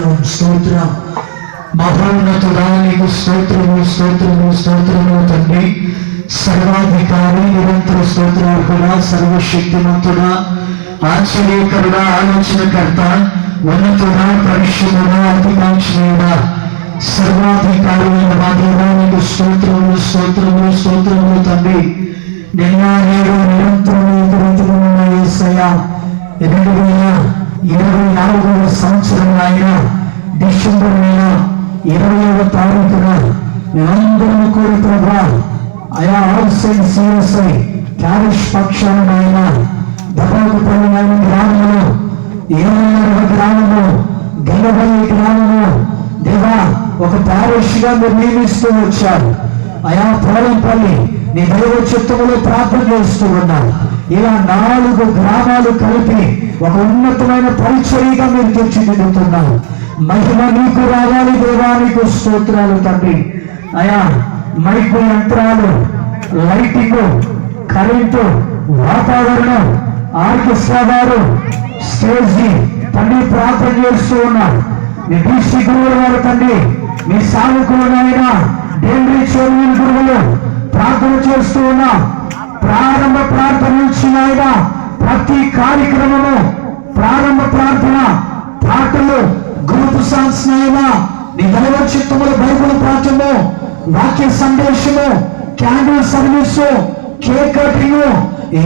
స్తోత్రం స్తోత్రం. మహోన్నతుడా నీకు స్తోత్రము స్తోత్రము స్తోత్రము తండ్రి. సర్వాధికారి, నిరంతర స్తోత్రార్హుడా, సర్వశక్తిమంతుడా, ఆశ్చర్యకరుడా, ఆలోచనకర్త, ఉన్నతుడా, పరిశుద్ధుడా, అతికాంక్షణీయుడా, సర్వాధికారైన మా దేవా నీకు స్తోత్రము స్తోత్రము స్తోత్రము తండ్రి. నిన్న నేడు నిరంతరం రీతిగా ఉన్న యేసయ్య 2024వ సంవత్సరం ఆయన డిసెంబర్ నెల 20వ తారీఖున మేమందరం కూడి ప్రభా ఆయా ఆర్సీఎస్ఐ క్యారిష్ పక్షాన ఆయన దబాకుపల్లి గ్రామంలో 7 గ్రామము గెలబల్లి గ్రామము దేవా ఒక ప్యారిష్ గా మీరు నియమిస్తూ వచ్చారు. ఆయా పోలంపల్లి నీ దైవ చిత్తములో ప్రార్థన చేస్తూ ఉన్నారు. ఇలా 4 గ్రామాలు కలిపి ఒక ఉన్నతమైన పరిచర్యగా మీరు తీర్చిదిద్దుతున్నారు. మహిమ నీకు రావాలి దేవా, నీకు స్తోత్రాలు తండ్రి. అయా మైకు యంత్రాలు, లైటింగ్, కరెంటు, వాతావరణం, ఆర్కెస్ట్రా వారు, స్టేజీ తండ్రి ప్రార్థన చేస్తూ ఉన్నారు. మీ బీసీ గురువుల వారు తండ్రి, మీ సాధకులైన డేంద్రీ చోరీల గురువులు ప్రార్థన చేస్తూ ఉన్నాం. ప్రారంభ ప్రార్థన నుంచి ఆయన ప్రతి కార్యక్రమము, ప్రారంభ ప్రార్థన, పాటలు, గ్రూప్ సాంగ్స్ అయినా నీ దైవ చిత్తములు, బైబిల్ ప్రార్థనము, వాక్య సందేశము, క్యాండిల్ సర్వీసు, కేక్ కటింగ్,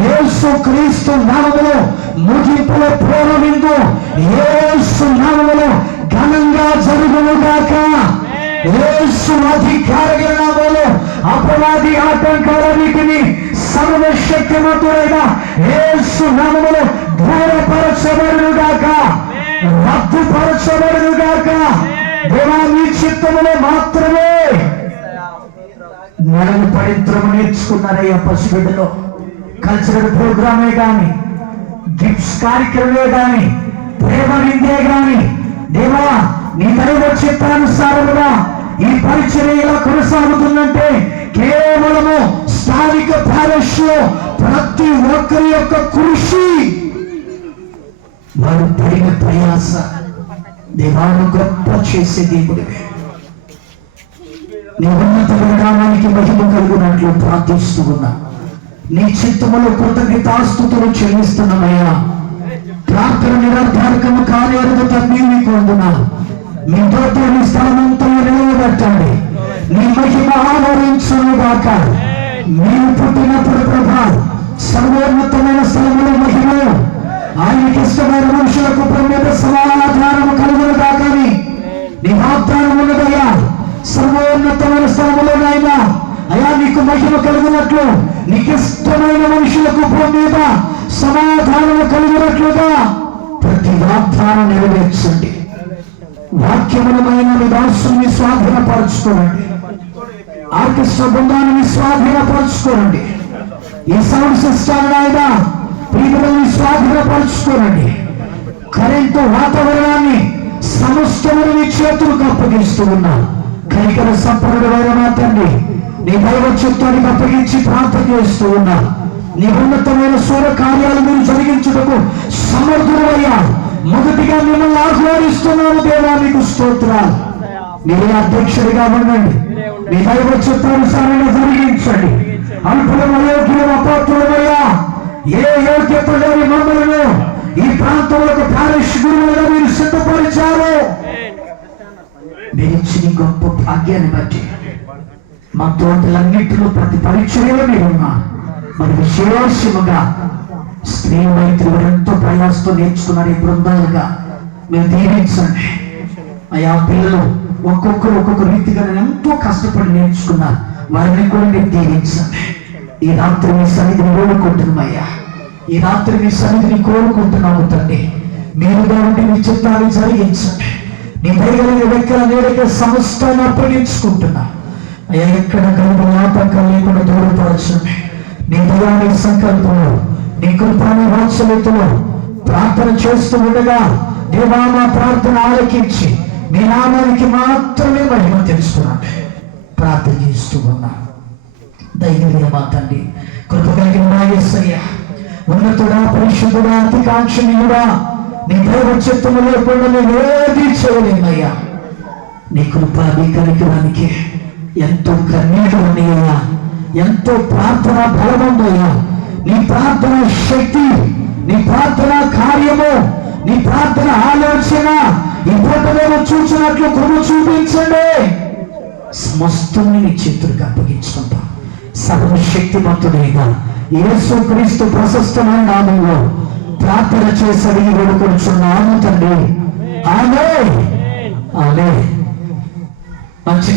యేసు క్రీస్తు నామములో ముగింపులో పూర్వమిందు యేసు నామములో ఘనంగా జరుగునుగాక. యేసు అధికార నామములో అపవాది ఆటంకాలన్నిటిని సర్వశక్తిమంతుడైన యేసు నామములో దూరపరచబడునుగాక, రద్దుపరచబడునుగాక. దేవా నీ చిత్తములో మాత్రమే నడని పవిత్రము నేర్చుకున్నారయ్యా. పసిబిడ్డలో కల్చరల్ ప్రోగ్రామే కానీ, గిఫ్ట్స్ కార్యక్రమే కానీ, ప్రేమ నిందే కానీ దేవా నీ దైవ చిత్తానుసారముగా ఈ పరిచర్య ఇలా కొనసాగుతుందంటే కేవలము స్థానిక ప్యారిష్ లో ప్రతి ఒక్కరి యొక్క కృషి, వారు పడిన ప్రయాస దేవాను గొప్ప చేసే దేవుడివే. నీ ఉన్నత విధానానికి మహిమ కలుగునట్లు ప్రార్థిస్తూ ఉన్నా. నీ చిత్తములో కృతజ్ఞతాస్తుతులు చెల్లిస్తున్నామయ్యా. ప్రార్థన నిరాధారకము కార్యాలతో తండ్రి నీకు వందనాలు. మీ తోట నీ స్థలమంతా నిలవబెట్టండి. నీ మహిమ ఆవరించునుగాక. మీరు పుట్టినప్పుడు ప్రభా సర్వోన్నతమైన స్థలముల మహిమలు ఆయనకి ఇష్టమైన మనుషులకు ప్రమేద సమాధానము కలుగునుగాకని నీ వాగ్దానం ఉన్నదయ్యా. సర్వోన్నతమైన స్థలములోనైనా అయా నీకు మహిమ కలుగునట్లు, నీకు ఇష్టమైన మనుషులకు భూమి మీద సమాధానము కలిగినట్లుగా ప్రతి వాగ్దానం నెరవేర్చండి. వాక్యములమైన మీ దాసుని స్వాధీనపరచుకోండి. ఆర్కెస్ట్రా బృందాన్ని స్వాధీనపరచుకోండి. ఈ సౌండ్ సిస్టమ్ అయినా ప్రియులని స్వాధీనపరచుకోండి. కరెంటు, వాతావరణాన్ని సమస్తమును మీ చేతులకు అప్పగిస్తూ ఉన్నా. కనికర సంపన్నుడైన మా తండ్రి నీ దైవ చిత్తానికి అప్పగించి ప్రార్థన చేస్తూ ఉన్నా. నీ ఉన్నతమైన సూర్య కార్యాలు మీరు జరిగించుటకు సమర్థులయ్యా. మొదటిగా మిమ్మల్ని ఆహ్వానిస్తున్నాము దేవా, నీకు స్తోత్రాలు. మీరే అధ్యక్షుడిగా ఉండండి. మీ దైవ చిత్తానుసారంగా జరిగించండి. అల్పులం, అయోగ్యులం, అపాత్రులమయ్యా ఏ యోగ్యత లేని మమ్మలను ఈ ప్రాంతంలో ప్యారిష్ గురువులుగా మీరు సిద్ధపరిచారు. మీరు ఇచ్చిన గొప్ప భాగ్యాన్ని బట్టి మా తోటలన్నింటిలో ప్రతి పరీక్షలో మీరున్నారు. మరి విశేషముగా స్త్రీ మైత్రులు ఎంతో ప్రయాసంతో నేర్చుకున్నారు. ఈ బృందాలుగా మీరు దీవించండి. అయా పిల్లలు ఒక్కొక్కరు ఒక్కొక్క రీతిగా ఎంతో కష్టపడి నేర్చుకున్నారు. వారిని కూడా మీరు దీవించండి. ఈ రాత్రి మీ సన్నిధిని కోరుకుంటున్నామయ్యా. ఈ రాత్రి మీ సన్నిధిని కోరుకుంటున్నాము తండ్రి. మీరుగా ఉండి మీ చిత్తాన్ని జరిగించండి. నీ దైవమైన వ్యక్తుల నేడక సమస్తాన్ని అప్పగించుకుంటున్నా అయ్యా. ఎక్కడ కలిగిన ఆటంకం లేకుండా దూరపరచండి. నీ దైవాన్ని సంకల్పంలో, నీ కృపాని వాత్సల్యతలో ప్రార్థన చేస్తూ ఉండగా దేవా మా ప్రార్థన ఆలకించి మీ నామానికి మాత్రమే మహిమ తెలుసుకున్నాడు. ప్రార్థన చేస్తూ ఉన్నా. దైవమైన మా తండ్రి, కృప కలిగిన మా యేసయ్య, ఉన్నతుడా, పరిశుద్ధుడా, అతికాంక్షణీయుడా, నీ దైవ చిత్తము లేకుండా నేను ఏది చేయలేనయ్యా. నీ కృప, నీ కనికరానికి ఎంతో కన్నీళ్ళు ఉన్నాయ్యా, ఎంతో ప్రార్థన బలముందయ్యా. నీ ప్రార్థన శక్తి, నీ ప్రార్థన కార్యము, నీ ప్రార్థన ఆలోచన ఈ పూటలో చూసినట్లు కృప చూపించండి. సమస్తం నీ చేతులకు అప్పగించుకుంటా. సర్వశక్తిమంతుడైన యేసుక్రీస్తు ప్రశస్తమైన నామంలో ప్రార్థన చేసి అడిగి వేడుకొనుచున్నాము తండ్రి. ఆమేన్. ఆమేన్. మంచి